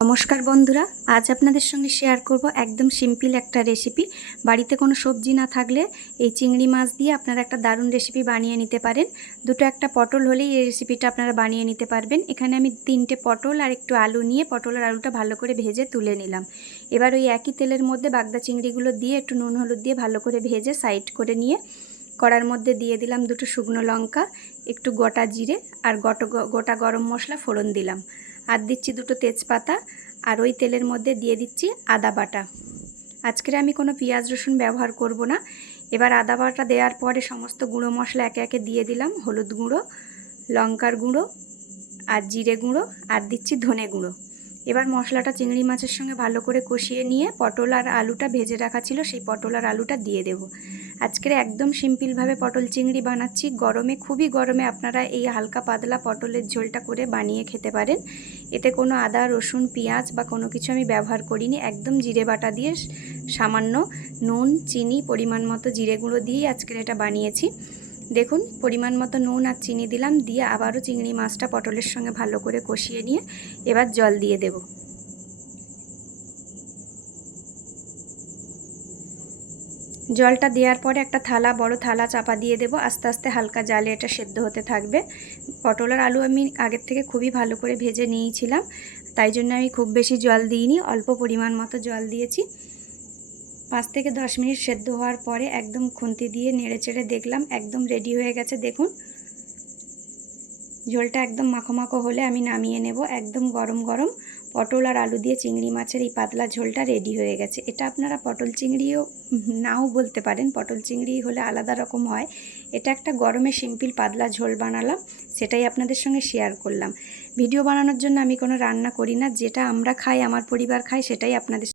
নমস্কার বন্ধুরা, আজ আপনাদের সঙ্গে শেয়ার করব একদম সিম্পল একটা রেসিপি। বাড়িতে কোনো সবজি না থাকলে এই চিংড়ি মাছ দিয়ে আপনারা একটা দারুণ রেসিপি বানিয়ে নিতে পারেন। দুটো একটা পটল হলেই এই রেসিপিটা আপনারা বানিয়ে নিতে পারবেন। এখানে আমি 3টে পটল আর একটু আলু নিয়ে পটল আর আলুটা ভালো করে ভেজে তুলে নিলাম। এবার ওই একই তেলের মধ্যে বাগদা চিংড়িগুলো দিয়ে একটু নুন হলুদ দিয়ে ভালো করে ভেজে সাইড করে নিয়ে কড়ার মধ্যে দিয়ে দিলাম দুটো শুকনো লঙ্কা, একটু গোটা জিরে আর গোটা গরম মশলা ফোড়ন দিলাম। আর দিচ্ছি দুটো তেজপাতা, আর ওই তেলের মধ্যে দিয়ে দিচ্ছি আদা বাটা। আজকের আমি কোনো পেঁয়াজ রসুন ব্যবহার করব না। এবার আদা বাটা দেওয়ার পরে সমস্ত গুঁড়ো মশলা একে একে দিয়ে দিলাম। হলুদ গুঁড়ো, লঙ্কার গুঁড়ো আর জিরে গুঁড়ো, আর দিচ্ছি ধনে গুঁড়ো। এবার মশলাটা চিংড়ি মাছের সঙ্গে ভালো করে কষিয়ে নিয়ে পটল আর আলুটা ভেজে রাখা ছিল, সেই পটল আর আলুটা দিয়ে দেব। আজকের একদম সিম্পলভাবে পটল চিংড়ি বানাচ্ছি। গরমে, খুবই গরমে আপনারা এই হালকা পাতলা পটলের ঝোলটা করে বানিয়ে খেতে পারেন। এতে কোনো আদা রসুন পেঁয়াজ বা কোনো কিছু আমি ব্যবহার করিনি। একদম জিরে বাটা দিয়ে সামান্য নুন চিনি পরিমাণ মতো জিরে গুঁড়ো দিয়েই আজকের এটা বানিয়েছি। দেখুন, পরিমাণ মতো নুন আর চিনি দিলাম, দিয়ে আবারও চিংড়ি মাছটা পটলের সঙ্গে ভালো করে কষিয়ে নিয়ে এবার জল দিয়ে দেব। জলটা দেওয়ার পরে একটা বড় থালা চাপা দিয়ে দেব। আস্তে আস্তে হালকা জালে এটা সেদ্ধ হতে থাকবে। পটল আর আলু আমি আগের থেকে খুবই ভালো করে ভেজে নিয়েছিলাম, তাই জন্য আমি খুব বেশি জল দিইনি, অল্প পরিমাণ মতো জল দিয়েছি। 5 থেকে 10 মিনিট সেদ্ধ হওয়ার পরে একদম খুন্তি দিয়ে নেড়ে চেড়ে দেখলাম একদম রেডি হয়ে গেছে। দেখুন, ঝোলটা একদম মাখো মাখো হলে আমি নামিয়ে নেব। একদম গরম গরম পটল আর আলু দিয়ে চিংড়ি মাছের এই পাতলা ঝোলটা রেডি হয়ে গেছে। এটা আপনারা পটল চিংড়িও নাও বলতে পারেন, পটল চিংড়ি হলে আলাদা রকম হয়। এটা একটা গরমে সিম্পল পাতলা ঝোল বানালাম, সেটাই আপনাদের সঙ্গে শেয়ার করলাম। ভিডিও বানানোর জন্য আমি কোনো রান্না করি না, যেটা আমরা খাই, আমার পরিবার খায়, সেটাই আপনাদের